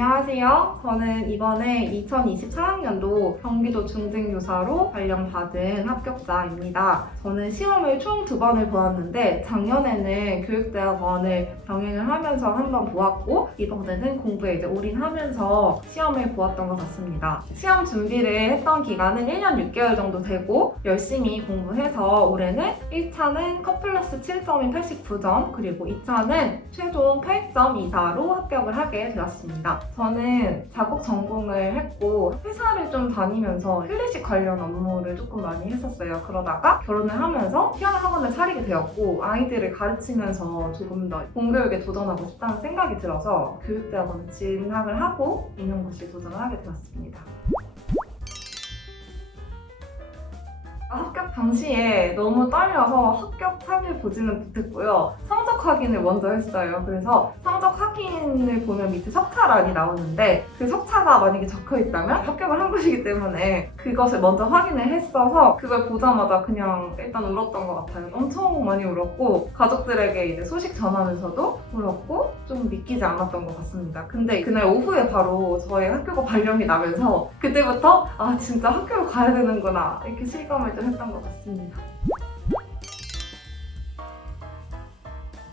안녕하세요. 저는 이번에 2024학년도 경기도 중등교사로 발령받은 합격자입니다. 저는 시험을 총 2번을 보았는데 작년에는 교육대학원을 병행을 하면서 한 번 보았고 이번에는 공부에 이제 올인하면서 시험을 보았던 것 같습니다. 시험 준비를 했던 기간은 1년 6개월 정도 되고 열심히 공부해서 올해는 1차는 컷 플러스 7점인 89점 그리고 2차는 최종 8점 이사로 합격을 하게 되었습니다. 저는 작곡 전공을 했고 회사를 좀 다니면서 클래식 관련 업무를 조금 많이 했었어요. 그러다가 결혼을 하면서 피아노 학원을 차리게 되었고 아이들을 가르치면서 조금 더 공교육에 도전하고 싶다는 생각이 들어서 교육대학원에 진학을 하고 임용고시에 도전을 하게 되었습니다. 합격 당시에 너무 떨려서 합격하길 보지는 못했고요. 성적 확인을 먼저 했어요. 그래서 성적 확인을 보면 밑에 석차란이 나오는데 그 석차가 만약에 적혀있다면 합격을 한 것이기 때문에 그것을 먼저 확인을 했어서 그걸 보자마자 그냥 일단 울었던 것 같아요. 엄청 많이 울었고 가족들에게 이제 소식 전하면서도 울었고 좀 믿기지 않았던 것 같습니다. 근데 그날 오후에 바로 저의 학교가 발령이 나면서 그때부터 아 진짜 학교를 가야 되는구나 이렇게 실감을 좀 했던 것 같습니다.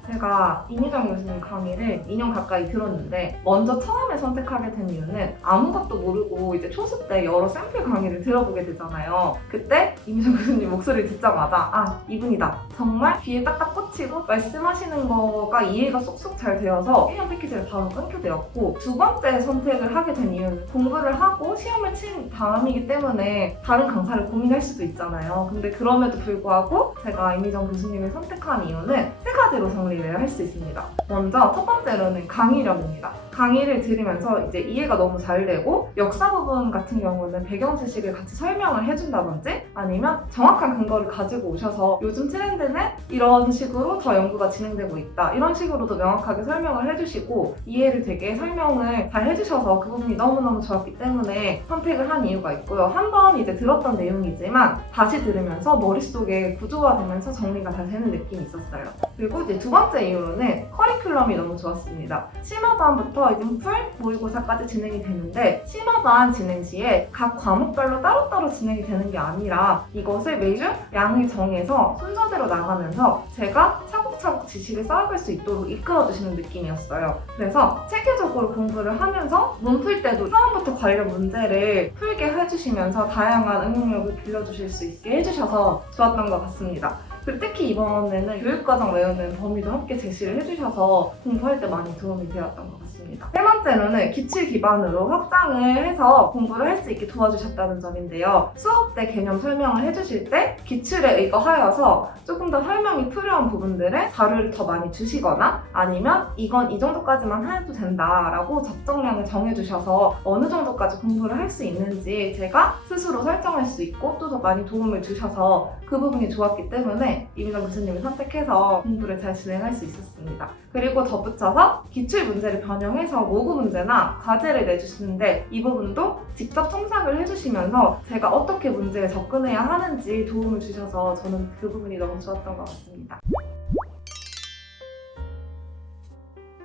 제가 이미정 교수님 강의를 2년 가까이 들었는데 먼저 처음에 선택하게 된 이유는 아무것도 모르고 이제 초수 때 여러 샘플 강의를 들어보게 되잖아요. 그때 이미정 교수님 목소리를 듣자마자 아 이분이다. 정말 귀에 딱딱 꽂히고 말씀하시는 거가 이해가 쏙쏙 잘 되어서 1년 패키지를 바로 끊게 되었고 두 번째 선택을 하게 된 이유는 공부를 하고 시험을 친 다음이기 때문에 다른 강사를 고민할 수도 있잖아요. 근데 그럼에도 불구하고 제가 이미정 교수님을 선택한 이유는 세 가지로 정리를 할 수 있습니다. 먼저 첫 번째로는 강의력입니다. 강의를 들으면서 이제 이해가 너무 잘 되고 역사 부분 같은 경우는 배경 지식을 같이 설명을 해준다든지 아니면 정확한 근거를 가지고 오셔서 요즘 트렌드는 이런 식으로 더 연구가 진행되고 있다. 이런 식으로도 명확하게 설명을 해주시고 이해를 되게 설명을 잘 해주셔서 그 부분이 너무너무 좋았기 때문에 선택을 한 이유가 있고요. 한 번 이제 들었던 내용이지만 다시 들으면서 머릿속에 구조화되면서 정리가 잘 되는 느낌이 있었어요. 그리고 이제 두 번째 이유로는 커리큘럼이 너무 좋았습니다. 심화반부터 이제 풀, 모의고사까지 진행이 되는데 심화반 진행 시에 각 과목별로 따로따로 진행이 되는 게 아니라 이것을 매주 양을 정해서 순서대로 나가면서 제가 차곡차곡 지식을 쌓아갈 수 있도록 이끌어주시는 느낌이었어요. 그래서 체계적으로 공부를 하면서 문풀 때도 처음부터 관련 문제를 풀게 해주시면서 다양한 응용력을 빌려주실 수 있게 해주셔서 좋았던 것 같습니다. 그리고 특히 이번에는 교육과정 외우는 범위도 함께 제시를 해주셔서 공부할 때 많이 도움이 되었던 것 같습니다. 세 번째로는 기출 기반으로 확장을 해서 공부를 할 수 있게 도와주셨다는 점인데요. 수업 때 개념 설명을 해주실 때 기출에 의거하여서 조금 더 설명이 필요한 부분들을 자료를 더 많이 주시거나 아니면 이건 이 정도까지만 해도 된다라고 적정량을 정해주셔서 어느 정도까지 공부를 할 수 있는지 제가 스스로 설정할 수 있고 또 더 많이 도움을 주셔서 그 부분이 좋았기 때문에 이미정 교수님을 선택해서 공부를 잘 진행할 수 있었습니다. 그리고 덧붙여서 기출 문제를 변형해서 모구 문제나 과제를 내주시는데 이 부분도 직접 첨삭을 해주시면서 제가 어떻게 문제에 접근해야 하는지 도움을 주셔서 저는 그 부분이 너무 좋았던 것 같습니다.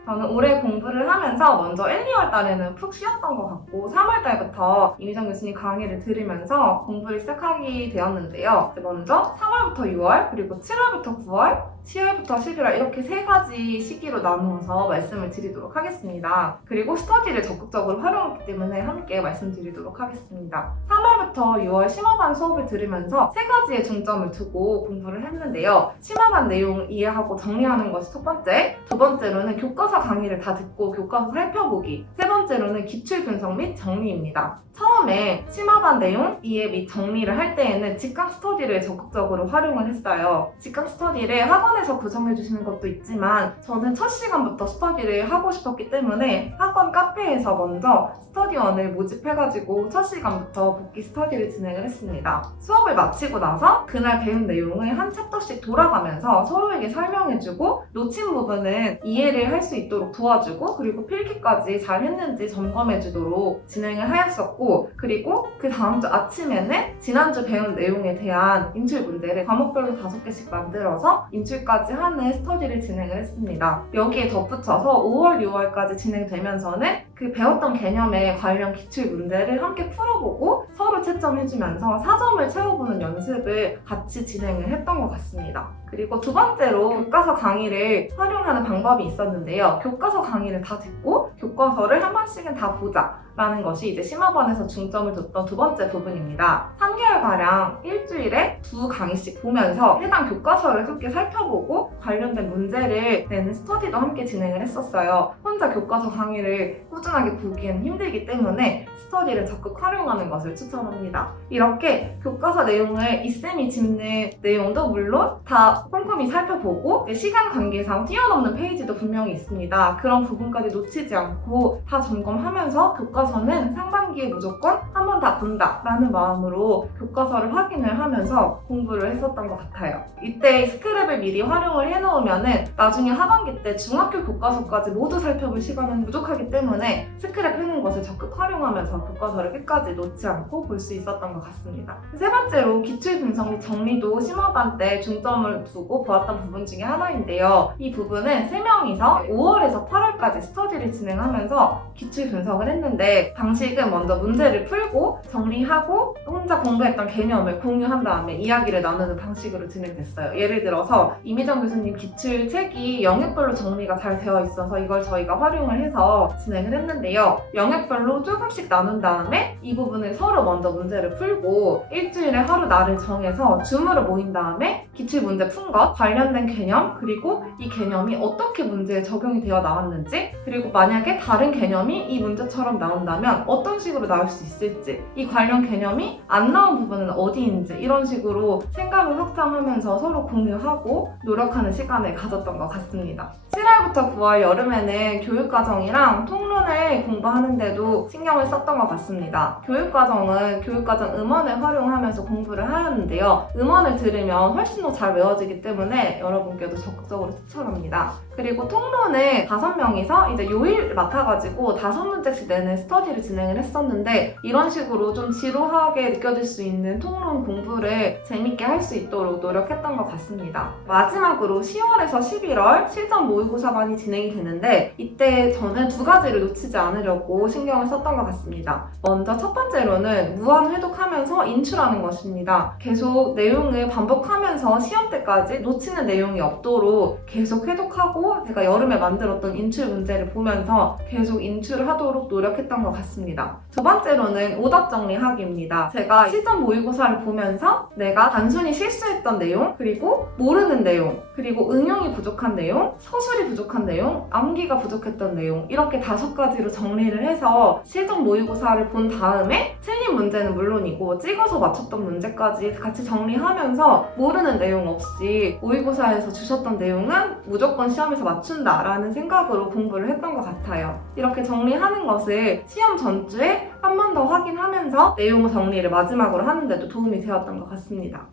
저는 올해 공부를 하면서 먼저 1, 2월 달에는 푹 쉬었던 것 같고 3월 달부터 이미정 교수님 강의를 들으면서 공부를 시작하게 되었는데요. 먼저 3월부터 6월 그리고 7월부터 9월 10월부터 11월 이렇게 세 가지 시기로 나누어서 말씀을 드리도록 하겠습니다. 그리고 스터디를 적극적으로 활용했기 때문에 함께 말씀드리도록 하겠습니다. 3월부터 6월 심화반 수업을 들으면서 세 가지의 중점을 두고 공부를 했는데요. 심화반 내용을 이해하고 정리하는 것이 첫 번째, 두 번째로는 교과서 강의를 다 듣고 교과서 살펴보기, 세 번째로는 기출 분석 및 정리입니다. 처음에 심화반 내용 이해 및 정리를 할 때에는 직강 스터디를 적극적으로 활용을 했어요. 직강 스터디를 학원에서 구성해주시는 것도 있지만 저는 첫 시간부터 스터디를 하고 싶었기 때문에 학원 카페에서 먼저 스터디원을 모집해가지고 첫 시간부터 복귀 스터디를 진행을 했습니다. 수업을 마치고 나서 그날 배운 내용을 한 챕터씩 돌아가면서 서로에게 설명해주고 놓친 부분은 이해를 할 수 있도록 도와주고 그리고 필기까지 잘 했는지 점검해주도록 진행을 하였었고 그리고 그 다음 주 아침에는 지난주 배운 내용에 대한 인출 문제를 과목별로 5개씩 만들어서 인출까지 하는 스터디를 진행을 했습니다. 여기에 덧붙여서 5월, 6월까지 진행되면서는 그 그 배웠던 개념에 관련 기출 문제를 함께 풀어보고 서로 채점해주면서 4점을 채워보는 연습을 같이 진행을 했던 것 같습니다. 그리고 두 번째로 교과서 강의를 활용하는 방법이 있었는데요. 교과서 강의를 다 듣고 교과서를 한 번씩은 다 보자 라는 것이 이제 심화반에서 중점을 뒀던 두 번째 부분입니다. 3개월가량 일주일에 2강의씩 보면서 해당 교과서를 함께 살펴보고 관련된 문제를 내는 스터디도 함께 진행을 했었어요. 혼자 교과서 강의를 꾸준하게 보기에는 힘들기 때문에 스터디를 적극 활용하는 것을 추천합니다. 이렇게 교과서 내용을 이쌤이 짚는 내용도 물론 다 꼼꼼히 살펴보고 시간 관계상 뛰어넘는 페이지도 분명히 있습니다. 그런 부분까지 놓치지 않고 다 점검하면서 교과서는 상반기에 무조건 한 번 다 본다라는 마음으로 교과서를 확인을 하면서 공부를 했었던 것 같아요. 이때 스크랩을 미리 활용을 해놓으면은 나중에 하반기 때 중학교 교과서까지 모두 살펴볼 시간은 부족하기 때문에 스크랩 해놓은 것을 적극 활용하면서 교과서를 끝까지 놓지 않고 볼 수 있었던 것 같습니다. 세 번째로 기출 분석 및 정리도 심화반 때 중점을 두고 보았던 부분 중에 하나인데요. 이 부분은 3명이서 5월에서 8월까지 스터디를 진행하면서 기출 분석을 했는데 방식은 먼저 문제를 풀고 정리하고 혼자 공부했던 개념을 공유한 다음에 이야기를 나누는 방식으로 진행됐어요. 예를 들어서 이미정 교수님 기출 책이 영역별로 정리가 잘 되어 있어서 이걸 저희가 활용을 해서 진행을 했는데요. 영역별로 조금씩 나눈 다음에 이 부분을 서로 먼저 문제를 풀고 일주일에 하루 날을 정해서 줌으로 모인 다음에 기출 문제 푼 것, 관련된 개념, 그리고 이 개념이 어떻게 문제에 적용이 되어 나왔는지, 그리고 만약에 다른 개념이 이 문제처럼 나온다면 어떤 식으로 나올 수 있을지, 이 관련 개념이 안 나온 부분은 어디인지 이런 식으로 생각을 확장하면서 서로 공유하고 노력하는 시간을 가졌던 것 같습니다. 7월부터 9월 여름에는 교육과정이랑 통론을 공부하는데도 신경을 썼던 것 같습니다. 교육과정은 교육과정 음원을 활용하면서 공부를 하였는데요. 음원을 들으면 훨씬 더 잘 외워지기 때문에 여러분께도 적극적으로 추천합니다. 그리고 통론을 5명이서 이제 요일 맡아가지고 5문제씩 내는 스터디를 진행을 했었는데 이런 식으로 좀 지루하게 느껴질 수 있는 통론 공부를 재밌게 할 수 있도록 노력했던 것 같습니다. 마지막으로 10월에서 11월 실전 모의고사반이 진행이 되는데 이때 저는 2가지를 놓치지 않으려고 신경을 썼던 것 같습니다. 먼저 첫 번째로는 무한 회독하면서 인출하는 것입니다. 계속 내용을 반복하면서 시험 때까지 놓치는 내용이 없도록 계속 회독하고 제가 여름에 만들었던 인출 문제를 보면서 계속 인출을 하도록 노력했던 것 같습니다. 두 번째로는 오답 정리하기입니다. 제가 실전 모의고사를 보면서 내가 단순히 실수했던 내용, 그리고 모르는 내용, 그리고 응용이 부족한 내용, 서술이 부족한 내용, 암기가 부족했던 내용 이렇게 5가지로 정리를 해서 실전 모의고사를 본 다음에 틀린 문제는 물론이고 찍어서 맞췄던 문제까지 같이 정리하면서 모르는 내용 없이 모의고사에서 주셨던 내용은 무조건 시험에서 맞춘다라는 생각으로 공부를 했던 것 같아요. 이렇게 정리하는 것을 시험 전주에 한 번 더 확인하면서 내용 정리를 마지막으로 하는데도 도움이 되었던 것 같습니다.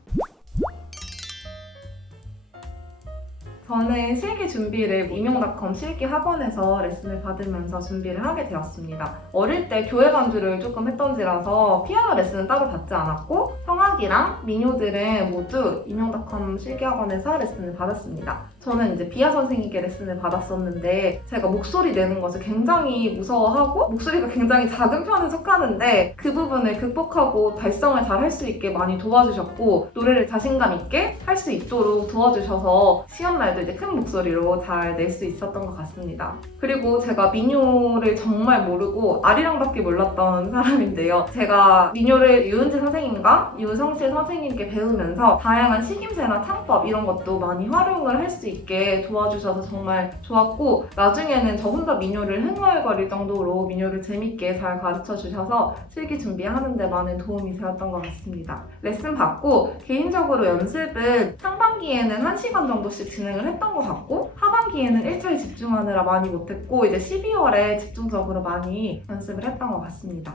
저는 실기 준비를 임용닷컴 실기 학원에서 레슨을 받으면서 준비를 하게 되었습니다. 어릴 때 교회 반주를 조금 했던지라서 피아노 레슨은 따로 받지 않았고 성악이랑 민요들은 모두 임용닷컴 실기 학원에서 레슨을 받았습니다. 저는 이제 비아 선생님께 레슨을 받았었는데 제가 목소리 내는 것을 굉장히 무서워하고 목소리가 굉장히 작은 편에 속하는데 그 부분을 극복하고 발성을 잘 할 수 있게 많이 도와주셨고 노래를 자신감 있게 할 수 있도록 도와주셔서 시험날도 이제 큰 목소리로 잘 낼 수 있었던 것 같습니다. 그리고 제가 민요를 정말 모르고 아리랑밖에 몰랐던 사람인데요. 제가 민요를 유은지 선생님과 유성실 선생님께 배우면서 다양한 식임새나 창법 이런 것도 많이 활용을 할 수 있게 도와주셔서 정말 좋았고 나중에는 저 혼자 민요를 흥얼거릴 정도로 민요를 재밌게 잘 가르쳐 주셔서 실기 준비하는 데 많은 도움이 되었던 것 같습니다. 레슨 받고 개인적으로 연습은 상반기에는 1시간 정도씩 진행을 했던 것 같고 하반기에는 일차에 집중하느라 많이 못했고 이제 12월에 집중적으로 많이 연습을 했던 것 같습니다.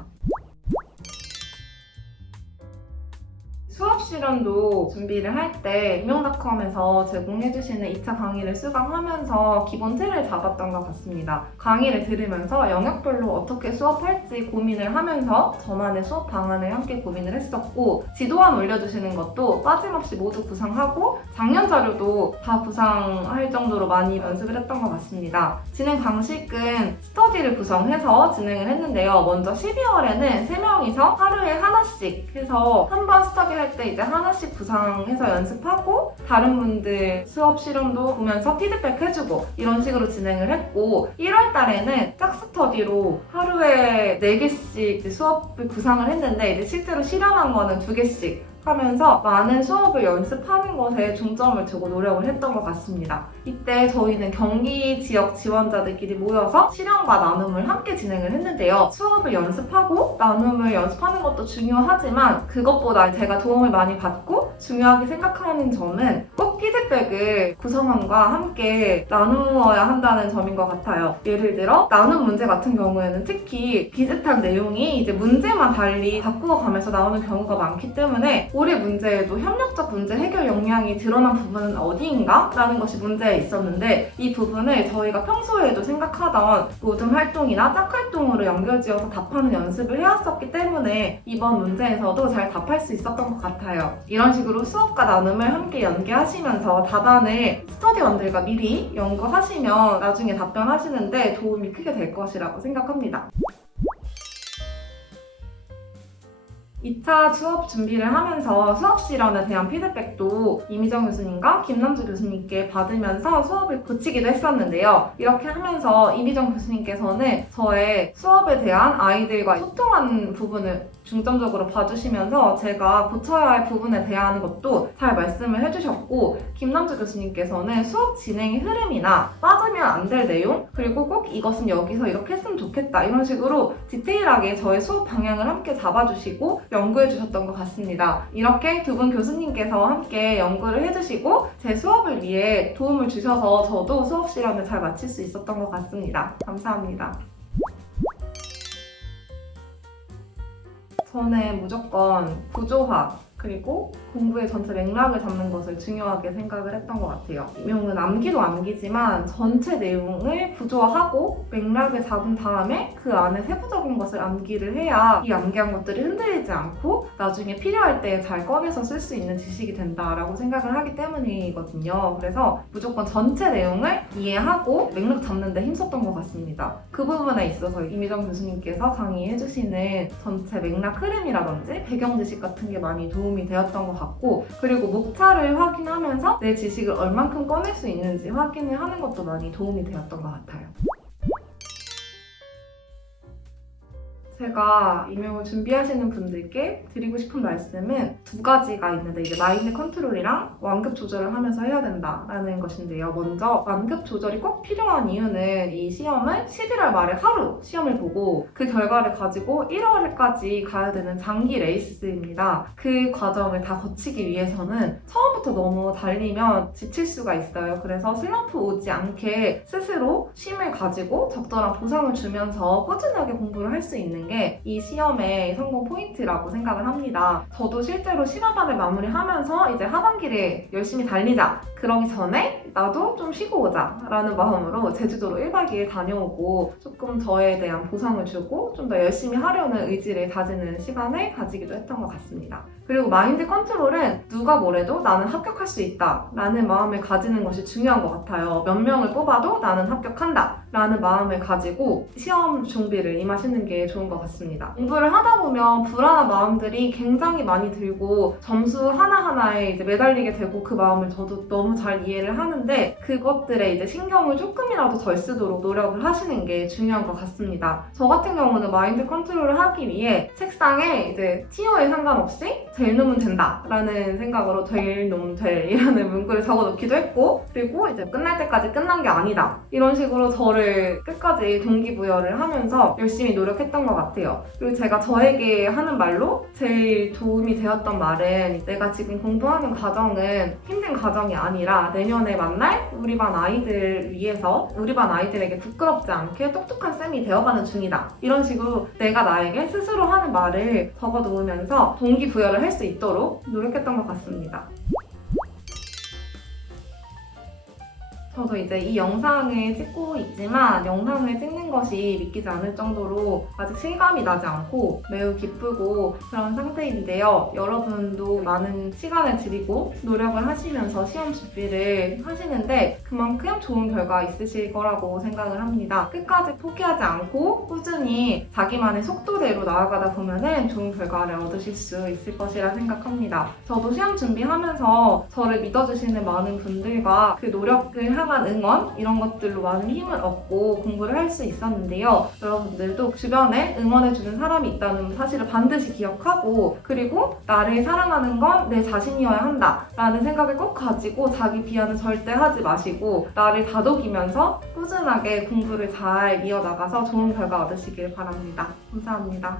수업 실현도 준비를 할 때 임용닷컴에서 제공해주시는 2차 강의를 수강하면서 기본 틀을 잡았던 것 같습니다. 강의를 들으면서 영역별로 어떻게 수업할지 고민을 하면서 저만의 수업 방안을 함께 고민을 했었고, 지도안 올려주시는 것도 빠짐없이 모두 구상하고 작년 자료도 다 구상할 정도로 많이 연습을 했던 것 같습니다. 진행 방식은 스터디를 구성해서 진행을 했는데요. 먼저 12월에는 3명이서 하루에 하나씩 해서 한 번 스터디 할 때 이제 하나씩 구상해서 연습하고 다른 분들 수업 실험도 보면서 피드백 해주고 이런 식으로 진행을 했고, 1월 달에는 짝스터디로 하루에 4개씩 수업을 구상을 했는데 이제 실제로 실현한 거는 2개씩 하면서 많은 수업을 연습하는 것에 중점을 두고 노력을 했던 것 같습니다. 이때 저희는 경기 지역 지원자들끼리 모여서 실험과 나눔을 함께 진행을 했는데요. 수업을 연습하고 나눔을 연습하는 것도 중요하지만 그것보다 제가 도움을 많이 받고 중요하게 생각하는 점은 꼭 피드백을 구성원과 함께 나누어야 한다는 점인 것 같아요. 예를 들어 나눔 문제 같은 경우에는 특히 비슷한 내용이 이제 문제만 달리 바꾸어 가면서 나오는 경우가 많기 때문에 올해 문제에도 협력적 문제 해결 역량이 드러난 부분은 어디인가? 라는 것이 문제에 있었는데, 이 부분을 저희가 평소에도 생각하던 모둠 활동이나 짝 활동으로 연결지어서 답하는 연습을 해왔었기 때문에 이번 문제에서도 잘 답할 수 있었던 것 같아요. 이런 식으로 수업과 나눔을 함께 연계하시면서 답안을 스터디원들과 미리 연구하시면 나중에 답변하시는데 도움이 크게 될 것이라고 생각합니다. 2차 수업 준비를 하면서 수업 실현에 대한 피드백도 이미정 교수님과 김남주 교수님께 받으면서 수업을 고치기도 했었는데요. 이렇게 하면서 이미정 교수님께서는 저의 수업에 대한 아이들과 소통하는 부분을 중점적으로 봐주시면서 제가 고쳐야 할 부분에 대한 것도 잘 말씀을 해주셨고, 김남주 교수님께서는 수업 진행의 흐름이나 빠지면 안 될 내용, 그리고 꼭 이것은 여기서 이렇게 했으면 좋겠다 이런 식으로 디테일하게 저의 수업 방향을 함께 잡아주시고 연구해 주셨던 것 같습니다. 이렇게 두 분 교수님께서 함께 연구를 해주시고 제 수업을 위해 도움을 주셔서 저도 수업 실현을 잘 마칠 수 있었던 것 같습니다. 감사합니다. 저는 무조건 구조화 그리고 공부의 전체 맥락을 잡는 것을 중요하게 생각을 했던 것 같아요. 임용은 암기도 암기지만 전체 내용을 구조화하고 맥락을 잡은 다음에 그 안에 세부적인 것을 암기를 해야 이 암기한 것들이 흔들리지 않고 나중에 필요할 때 잘 꺼내서 쓸 수 있는 지식이 된다라고 생각을 하기 때문이거든요. 그래서 무조건 전체 내용을 이해하고 맥락 잡는 데 힘썼던 것 같습니다. 그 부분에 있어서 이미정 교수님께서 강의해주시는 전체 맥락 흐름이라든지 배경 지식 같은 게 많이 도움이 되었던 것 같고, 그리고 목차를 확인하면서 내 지식을 얼만큼 꺼낼 수 있는지 확인을 하는 것도 많이 도움이 되었던 것 같아요. 제가 임용을 준비하시는 분들께 드리고 싶은 말씀은 2가지가 있는데, 이제 마인드 컨트롤이랑 완급 조절을 하면서 해야 된다라는 것인데요. 먼저 완급 조절이 꼭 필요한 이유는 이 시험을 11월 말에 하루 시험을 보고 그 결과를 가지고 1월까지 가야 되는 장기 레이스입니다. 그 과정을 다 거치기 위해서는 처음부터 너무 달리면 지칠 수가 있어요. 그래서 슬럼프 오지 않게 스스로 쉼을 가지고 적절한 보상을 주면서 꾸준하게 공부를 할 수 있는 게 이 시험의 성공 포인트라고 생각을 합니다. 저도 실제로 실험반을 마무리하면서 이제 하반기를 열심히 달리자, 그러기 전에 나도 좀 쉬고 오자 라는 마음으로 제주도로 1박 2일 다녀오고 조금 저에 대한 보상을 주고 좀 더 열심히 하려는 의지를 다지는 시간을 가지기도 했던 것 같습니다. 그리고 마인드 컨트롤은 누가 뭐래도 나는 합격할 수 있다 라는 마음을 가지는 것이 중요한 것 같아요. 몇 명을 뽑아도 나는 합격한다 라는 마음을 가지고 시험 준비를 임하시는 게 좋은 것 같습니다. 공부를 하다 보면 불안한 마음들이 굉장히 많이 들고 점수 하나하나에 이제 매달리게 되고, 그 마음을 저도 너무 잘 이해를 하는데 그것들에 이제 신경을 조금이라도 덜 쓰도록 노력을 하시는 게 중요한 것 같습니다. 저 같은 경우는 마인드 컨트롤을 하기 위해 책상에 이제 TO에 상관없이 제일 놈은 된다 라는 생각으로 제일 놈은 돼 이라는 문구를 적어놓기도 했고, 그리고 이제 끝날 때까지 끝난 게 아니다 이런 식으로 저를 끝까지 동기부여를 하면서 열심히 노력했던 것 같아요. 그리고 제가 저에게 하는 말로 제일 도움이 되었던 말은, 내가 지금 공부하는 과정은 힘든 과정이 아니라 내년에 만날 우리 반 아이들을 위해서 우리 반 아이들에게 부끄럽지 않게 똑똑한 쌤이 되어가는 중이다. 이런 식으로 내가 나에게 스스로 하는 말을 적어놓으면서 동기부여를 할 수 있도록 노력했던 것 같습니다. 저도 이제 이 영상을 찍고 있지만 영상을 찍는 것이 믿기지 않을 정도로 아직 실감이 나지 않고 매우 기쁘고 그런 상태인데요. 여러분도 많은 시간을 들이고 노력을 하시면서 시험 준비를 하시는데 그만큼 좋은 결과 있으실 거라고 생각을 합니다. 끝까지 포기하지 않고 꾸준히 자기만의 속도대로 나아가다 보면은 좋은 결과를 얻으실 수 있을 것이라 생각합니다. 저도 시험 준비하면서 저를 믿어주시는 많은 분들과 그 노력을 향한 응원 이런 것들로 많은 힘을 얻고 공부를 할 수 있었는데요. 여러분들도 주변에 응원해주는 사람이 있다는 사실을 반드시 기억하고 그리고 나를 사랑하는 건 내 자신이어야 한다 라는 생각을 꼭 가지고 자기 비하는 절대 하지 마시고 나를 다독이면서 꾸준하게 공부를 잘 이어나가서 좋은 결과 얻으시길 바랍니다. 감사합니다.